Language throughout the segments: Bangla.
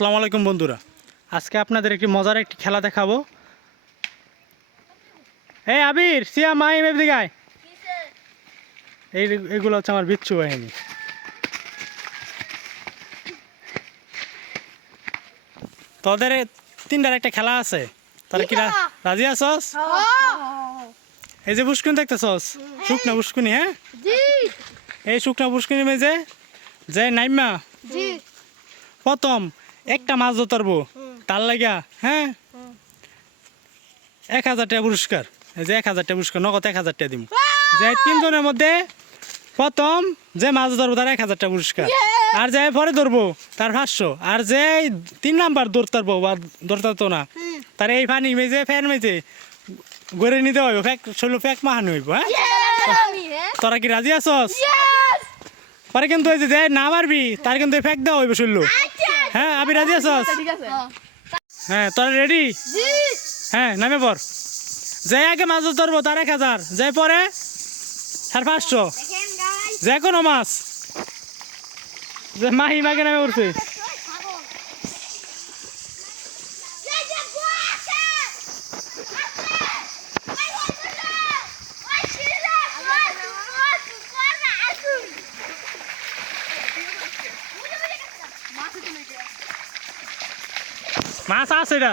আসসালামু আলাইকুম বন্ধুরা, আজকে আপনাদের একটি মজার একটি খেলা দেখাবো। এই আবির, সিয়া, মাইম এদিকে আয়। এইগুলো হচ্ছে আমার বিচ্ছু বাহিনী। তোদের তিনটার একটা খেলা আছে, তোরা কি রাজি আছস? এই যে পুষ্কুনি দেখতেছস, শুকনা পুষ্কুনি। হ্যাঁ, এই শুকনা পুষ্কুনি মেজে যে নাইমা প্রথম একটা মাছ ধরবো, তার লাগিয়া হ্যাঁ 1000 টাকা পুরস্কার। এই যে 1000 টাকা পুরস্কার, নগদ 1000 টাকা দিব। যে তিনজনের মধ্যে প্রথম যে মাছ ধরবো তার 1000 টাকা পুরস্কার, আর যে পরে ধরবো তার 500, আর যে 3 নাম্বার ধরতে পারবো বা ধরতে পারতো না তার এই পানি মেজে ফ্যান মেজে গড়ে নিতে হইব, ফ্যাক মাহানো হইব। হ্যাঁ, তোরা কি রাজি আছস? পরে কিন্তু ওই যে না মারবি তার কিন্তু ফ্যাক দেওয়া হইব শুনলো। হ্যাঁ, আমি রাজি আছস? হ্যাঁ, তোরা রেডি? হ্যাঁ, নামে পর। যে আগে মাছ ধরবো তার 1000, যে পরে তার 500, যে কোনো মাছ। যে মাহিম আগে নামে পড়ছে। মাছ আছে এটা।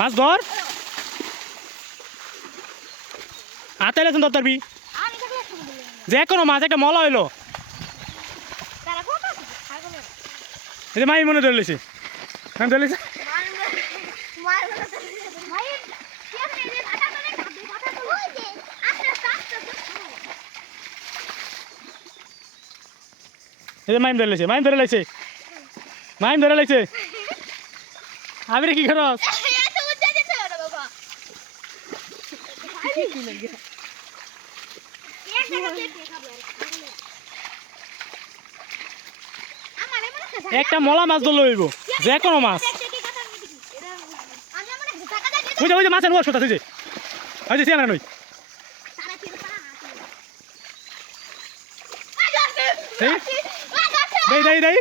মাছ ধর, হাতে লেছেন ধর তারবি। যে কোনো মাছ, একটা মলা হইলো। এই যে মাই মনে ধরে লেছে, আমি ধরে লেছে। এই যে মাইম ধরে লেছে, মাইম ধরে লেছে, মাইম ধরে লেছে। আমি রে কি খরচ? একটা মলা মাছ ধরলে হইব, যে কোনো মাছ। ওই যে ওই যে মাছের বস কোথা থেকে? ওই যে সিয়া নই। দেই দেই দেই।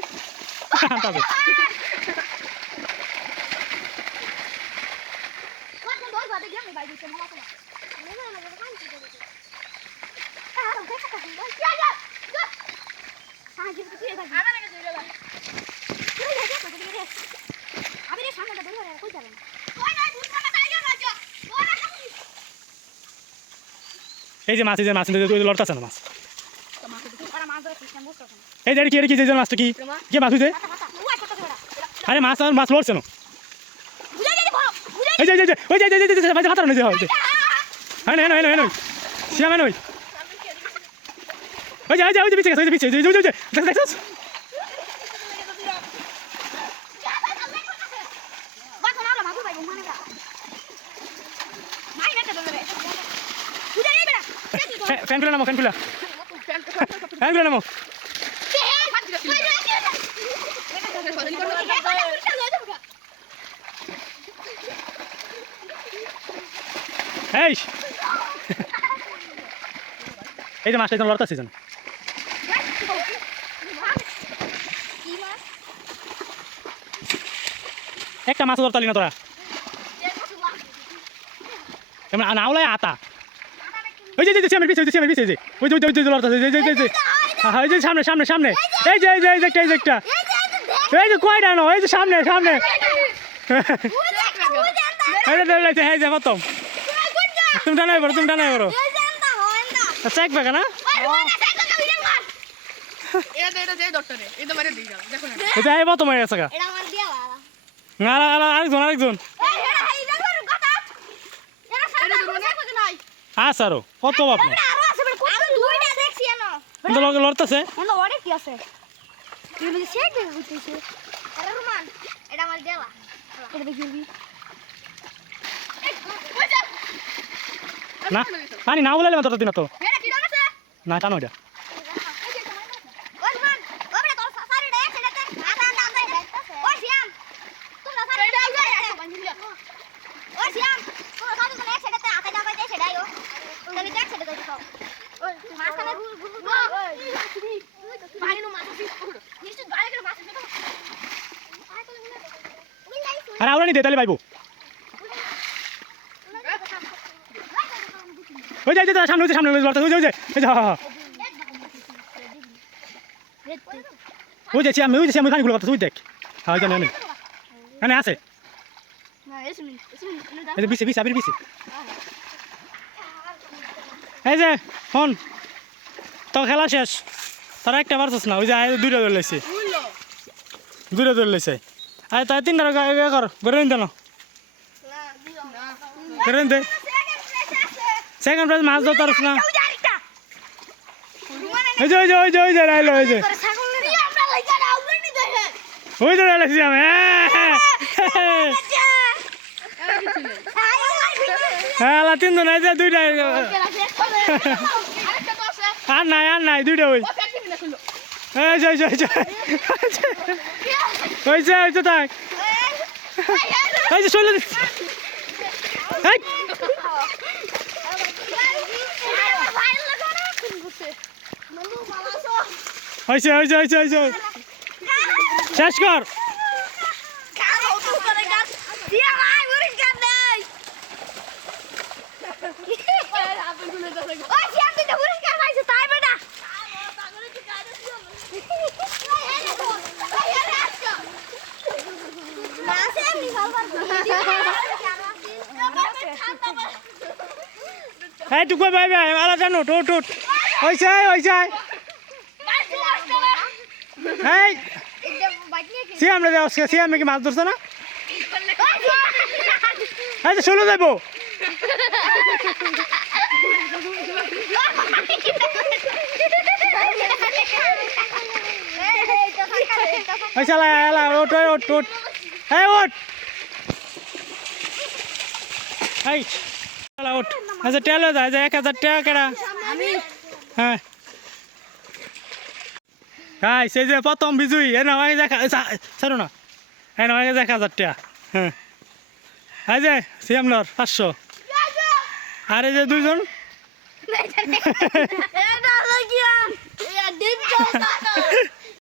এই যে মাছ, এই যে মাছ লড়তাছে না মাছ। এই যে কি যে মাছটা কি কি মাছ হইছে? আরে মাছ আর মাছ লড়ছে না। এই যে ওই যে মাছ হাতানো যে হয়। হ্যাঁ না না না সিয়া মানে ওই ওই যে ওই যে পিছে ওই যে পিছে দেখছস? ফ্যান খুলে নামো, ফ্যান খুলে, ফ্যান খুলে নামো। এই যে মাছটা একদম লড়তাছে যেন। একটা মাছ ধরতালি না তোরা, নাওলায় আতা। ওই যে আমার পিছে, আমার পিছে, ওই যে লড়তাছে, এই যে সামনে সামনে সামনে। এই যে একটা, এই যে একটা, এই যে কয়টা নো, এই যে সামনে সামনে। এই যে প্রথম তুমি টানাই বড়, তুমি টানাই বড় চেক বেকা না। এটা এই প্রথম হয়ে গেছে গা। আরেকজন আরেকজন আছে আরো কত বাপ লড়তেছে। না পানি না বলে তোর দিন তো না টানো এটা। আর আউরানি দে তাহলে পাইবো ওই যাই যা সামনে সামনে ওই যে ওই যাচ্ছি আমি খানিগুলো কথা তুই দেখ হ্যাঁ জানি আমি এখানে আছে এই যে বিছে আবির বিছে এই যে হন তো খেলা শেষ তারা একটা পারছস না ওই যে দুইটা ধরে লাইছে আর তাই তিনটা কর বেরোন দেন বেরোন দে সেকেন্ড প্রাইজ মাছ ধরতে পারছ না ওই যে রাইলো ওই যে রাইলাইছি আমি হ্যাঁ তিনজন এই যে দুইটা আর নাই দুইটা ওই হয়েছে তাই চলে হয়েছে শেষ কর এই টুকু ভাই আলা জানো টোট হয়েছে এই সিয়ামরে দেওয়া সিয়ামে কি মাছ ধরছে না আচ্ছা চলে যাবো ওট আচ্ছা টেলো যায় যে 1000 টাকা কেডা হ্যাঁ গাইস এই যে প্রথম বিজয়ী এ নামাকে দেখা ছাড়ো না এই নামাকে 1000 টাকা হ্যাঁ এই যে সিএমনর 500 আর এই যে দুইজন